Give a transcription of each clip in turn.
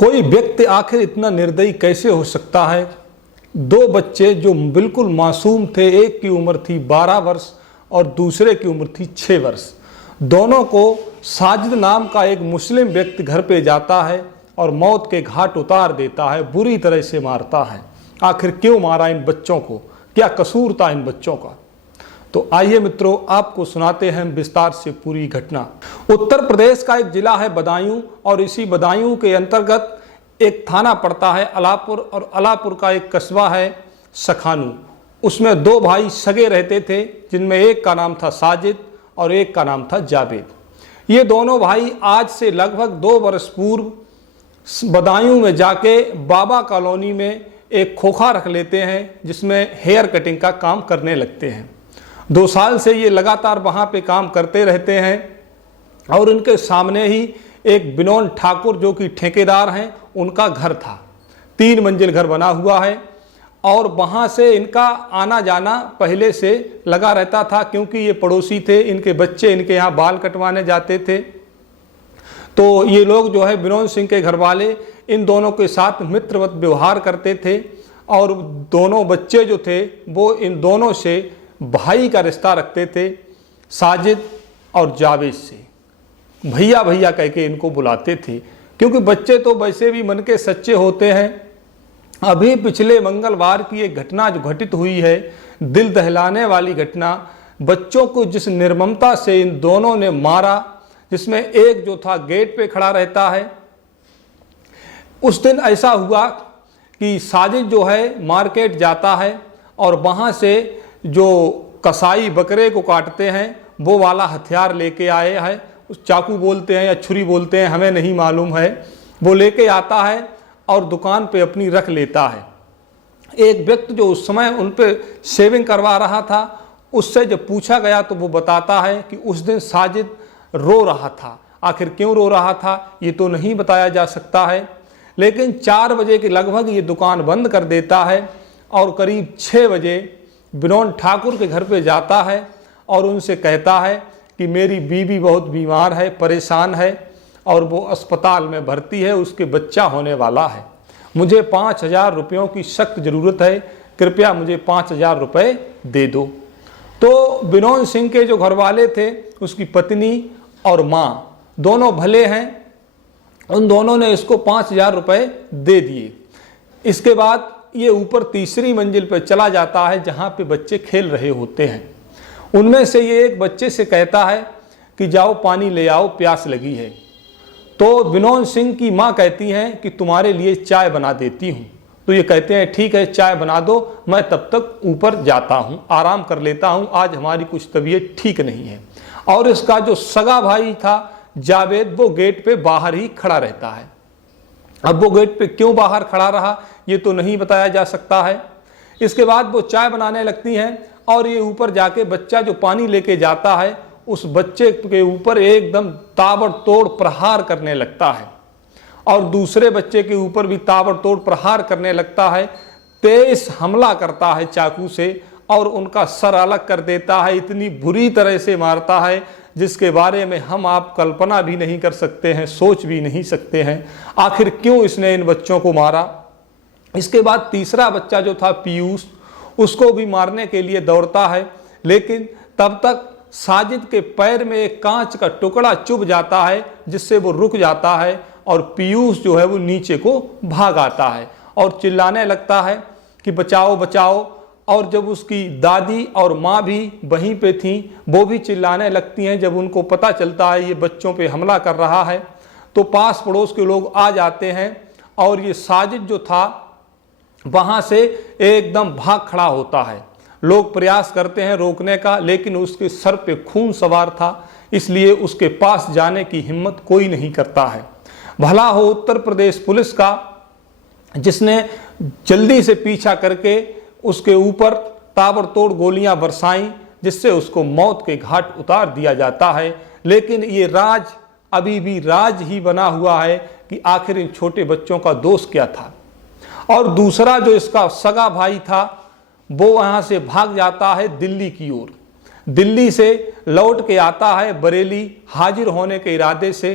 कोई व्यक्ति आखिर इतना निर्दयी कैसे हो सकता है। दो बच्चे जो बिल्कुल मासूम थे, एक की उम्र थी 12 वर्ष और दूसरे की उम्र थी 6 वर्ष, दोनों को साजिद नाम का एक मुस्लिम व्यक्ति घर पे जाता है और मौत के घाट उतार देता है, बुरी तरह से मारता है। आखिर क्यों मारा इन बच्चों को, क्या कसूर था इन बच्चों का? तो आइए मित्रों, आपको सुनाते हैं विस्तार से पूरी घटना। उत्तर प्रदेश का एक जिला है बदायूं और इसी बदायूं के अंतर्गत एक थाना पड़ता है अलापुर और अलापुर का एक कस्बा है सखानू। उसमें दो भाई सगे रहते थे, जिनमें एक का नाम था साजिद और एक का नाम था जावेद। ये दोनों भाई आज से लगभग 2 वर्ष पूर्व बदायूं में जाके बाबा कॉलोनी में एक खोखा रख लेते हैं, जिसमें हेयर कटिंग का काम करने लगते हैं। 2 साल से ये लगातार वहाँ पे काम करते रहते हैं और उनके सामने ही एक विनोद ठाकुर जो कि ठेकेदार हैं, उनका घर था। 3 मंजिल घर बना हुआ है और वहाँ से इनका आना जाना पहले से लगा रहता था, क्योंकि ये पड़ोसी थे। इनके बच्चे इनके यहाँ बाल कटवाने जाते थे, तो ये लोग जो है विनोद सिंह के घर वाले इन दोनों के साथ मित्रवत व्यवहार करते थे और दोनों बच्चे जो थे वो इन दोनों से भाई का रिश्ता रखते थे, साजिद और जावेद से। भैया भैया कह के इनको बुलाते थे, क्योंकि बच्चे तो वैसे भी मन के सच्चे होते हैं। अभी पिछले मंगलवार की एक घटना जो घटित हुई है, दिल दहलाने वाली घटना, बच्चों को जिस निर्ममता से इन दोनों ने मारा, जिसमें एक जो था गेट पे खड़ा रहता है। उस दिन ऐसा हुआ कि साजिद जो है मार्केट जाता है और वहाँ से जो कसाई बकरे को काटते हैं वो वाला हथियार लेके आए हैं। उस चाकू बोलते हैं या छुरी बोलते हैं, हमें नहीं मालूम है। वो लेके आता है और दुकान पे अपनी रख लेता है। एक व्यक्ति जो उस समय उन पे शेविंग करवा रहा था, उससे जब पूछा गया तो वो बताता है कि उस दिन साजिद रो रहा था। आखिर क्यों रो रहा था ये तो नहीं बताया जा सकता है, लेकिन 4 बजे के लगभग ये दुकान बंद कर देता है और करीब 6 बजे विनोद ठाकुर के घर पे जाता है और उनसे कहता है कि मेरी बीवी बहुत बीमार है, परेशान है और वो अस्पताल में भर्ती है, उसके बच्चा होने वाला है। मुझे 5000 रुपयों की सख्त ज़रूरत है, कृपया मुझे 5000 रुपये दे दो। तो विनोद सिंह के जो घर वाले थे, उसकी पत्नी और माँ दोनों भले हैं, उन दोनों ने इसको 5000 रुपये दे दिए। इसके बाद ये ऊपर तीसरी मंजिल पर चला जाता है, जहाँ पे बच्चे खेल रहे होते हैं। उनमें से ये एक बच्चे से कहता है कि जाओ पानी ले आओ, प्यास लगी है। तो विनोद सिंह की माँ कहती हैं कि तुम्हारे लिए चाय बना देती हूँ। तो ये कहते हैं ठीक है, चाय बना दो, मैं तब तक ऊपर जाता हूँ, आराम कर लेता हूँ, आज हमारी कुछ तबीयत ठीक नहीं है। और इसका जो सगा भाई था जावेद, वो गेट पे बाहर ही खड़ा रहता है। अब वो गेट पे क्यों बाहर खड़ा रहा ये तो नहीं बताया जा सकता है। इसके बाद वो चाय बनाने लगती हैं और ये ऊपर जाके बच्चा जो पानी लेके जाता है, उस बच्चे के ऊपर एकदम ताबड़तोड़ प्रहार करने लगता है और दूसरे बच्चे के ऊपर भी ताबड़तोड़ प्रहार करने लगता है। तेज हमला करता है चाकू से और उनका सर अलग कर देता है। इतनी बुरी तरह से मारता है जिसके बारे में हम आप कल्पना भी नहीं कर सकते हैं, सोच भी नहीं सकते हैं आखिर क्यों इसने इन बच्चों को मारा। इसके बाद तीसरा बच्चा जो था पीयूष, उसको भी मारने के लिए दौड़ता है, लेकिन तब तक साजिद के पैर में एक कांच का टुकड़ा चुभ जाता है, जिससे वो रुक जाता है और पीयूष जो है वो नीचे को भाग आता है और चिल्लाने लगता है कि बचाओ बचाओ। और जब उसकी दादी और माँ भी वहीं पे थीं, वो भी चिल्लाने लगती हैं। जब उनको पता चलता है ये बच्चों पे हमला कर रहा है, तो पास पड़ोस के लोग आ जाते हैं और ये साजिद जो था वहाँ से एकदम भाग खड़ा होता है। लोग प्रयास करते हैं रोकने का, लेकिन उसके सर पे खून सवार था, इसलिए उसके पास जाने की हिम्मत कोई नहीं करता है। भला हो उत्तर प्रदेश पुलिस का, जिसने जल्दी से पीछा करके उसके ऊपर ताबड़तोड़ गोलियां बरसाईं, जिससे उसको मौत के घाट उतार दिया जाता है। लेकिन ये राज अभी भी राज ही बना हुआ है कि आखिर इन छोटे बच्चों का दोष क्या था। और दूसरा जो इसका सगा भाई था, वो वहाँ से भाग जाता है दिल्ली की ओर। दिल्ली से लौट के आता है बरेली हाजिर होने के इरादे से।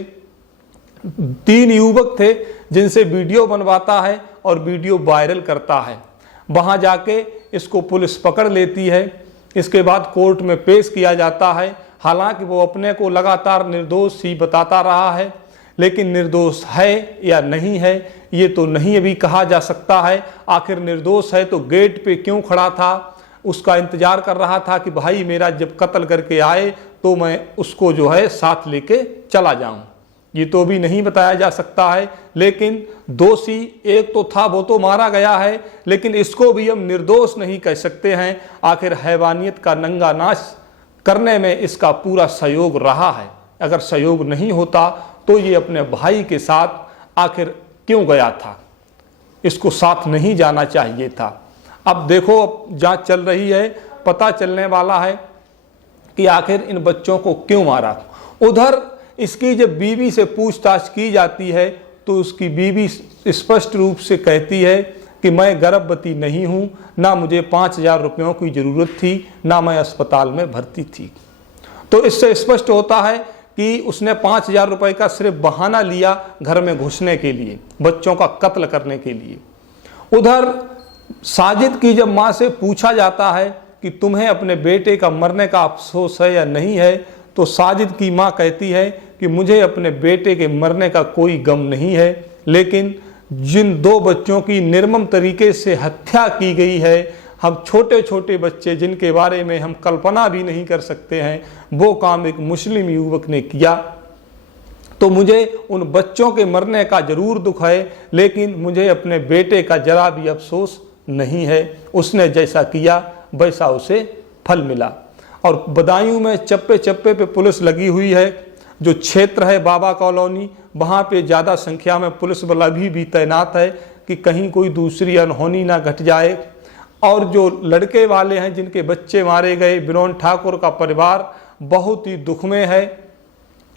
3 युवक थे जिनसे वीडियो बनवाता है और वीडियो वायरल करता है। वहाँ जाके इसको पुलिस पकड़ लेती है। इसके बाद कोर्ट में पेश किया जाता है। हालांकि वो अपने को लगातार निर्दोष ही बताता रहा है, लेकिन निर्दोष है या नहीं है ये तो नहीं अभी कहा जा सकता है। आखिर निर्दोष है तो गेट पे क्यों खड़ा था, उसका इंतजार कर रहा था कि भाई मेरा जब कत्ल करके आए तो मैं उसको जो है साथ लेके चला जाऊं, ये तो भी नहीं बताया जा सकता है। लेकिन दोषी एक तो था, वो तो मारा गया है, लेकिन इसको भी हम निर्दोष नहीं कह सकते हैं। आखिर हैवानियत का नंगा नाच करने में इसका पूरा सहयोग रहा है। अगर सहयोग नहीं होता तो ये अपने भाई के साथ आखिर क्यों गया था, इसको साथ नहीं जाना चाहिए था। अब देखो, अब जांच चल रही है, पता चलने वाला है कि आखिर इन बच्चों को क्यों मारा। उधर इसकी जब बीवी से पूछताछ की जाती है तो उसकी बीवी स्पष्ट रूप से कहती है कि मैं गर्भवती नहीं हूँ, ना मुझे 5,000 रुपयों की ज़रूरत थी, ना मैं अस्पताल में भर्ती थी। तो इससे स्पष्ट होता है कि उसने 5,000 रुपये का सिर्फ बहाना लिया घर में घुसने के लिए, बच्चों का कत्ल करने के लिए। उधर साजिद की जब माँ से पूछा जाता है कि तुम्हें अपने बेटे का मरने का अफसोस है या नहीं है, तो साजिद की माँ कहती है कि मुझे अपने बेटे के मरने का कोई गम नहीं है, लेकिन जिन 2 बच्चों की निर्मम तरीके से हत्या की गई है, हम छोटे छोटे बच्चे जिनके बारे में हम कल्पना भी नहीं कर सकते हैं, वो काम एक मुस्लिम युवक ने किया। तो मुझे उन बच्चों के मरने का जरूर दुख है, लेकिन मुझे अपने बेटे का जरा भी अफसोस नहीं है। उसने जैसा किया वैसा उसे फल मिला। और बदायूं में चप्पे चप्पे पे पुलिस लगी हुई है। जो क्षेत्र है बाबा कॉलोनी, वहाँ पे ज़्यादा संख्या में पुलिस बल अभी भी तैनात है कि कहीं कोई दूसरी अनहोनी ना घट जाए। और जो लड़के वाले हैं जिनके बच्चे मारे गए, विनोद ठाकुर का परिवार बहुत ही दुख में है।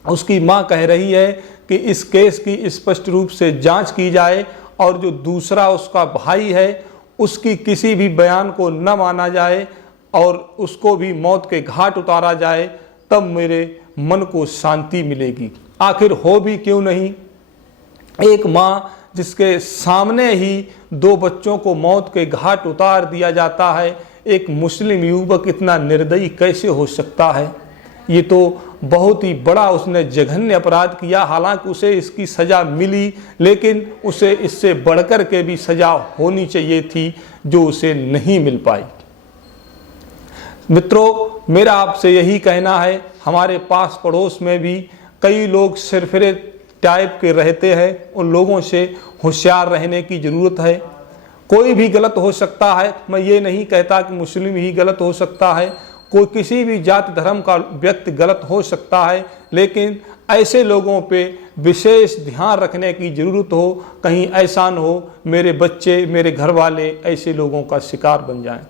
उसकी मां कह रही है कि इस केस की स्पष्ट रूप से जांच की जाए और जो दूसरा उसका भाई है उसकी किसी भी बयान को न माना जाए और उसको भी मौत के घाट उतारा जाए, तब मेरे मन को शांति मिलेगी। आखिर हो भी क्यों नहीं, एक माँ जिसके सामने ही 2 बच्चों को मौत के घाट उतार दिया जाता है, एक मुस्लिम युवक इतना निर्दयी कैसे हो सकता है। ये तो बहुत ही बड़ा उसने जघन्य अपराध किया। हालांकि उसे इसकी सज़ा मिली, लेकिन उसे इससे बढ़कर के भी सज़ा होनी चाहिए थी जो उसे नहीं मिल पाई। मित्रों, मेरा आपसे यही कहना है, हमारे पास पड़ोस में भी कई लोग सिरफिरे टाइप के रहते हैं, उन लोगों से होशियार रहने की ज़रूरत है। कोई भी गलत हो सकता है, मैं ये नहीं कहता कि मुस्लिम ही गलत हो सकता है, कोई किसी भी जाति धर्म का व्यक्ति गलत हो सकता है, लेकिन ऐसे लोगों पे विशेष ध्यान रखने की ज़रूरत हो, कहीं ऐसा न हो मेरे बच्चे, मेरे घर वाले ऐसे लोगों का शिकार बन जाएं।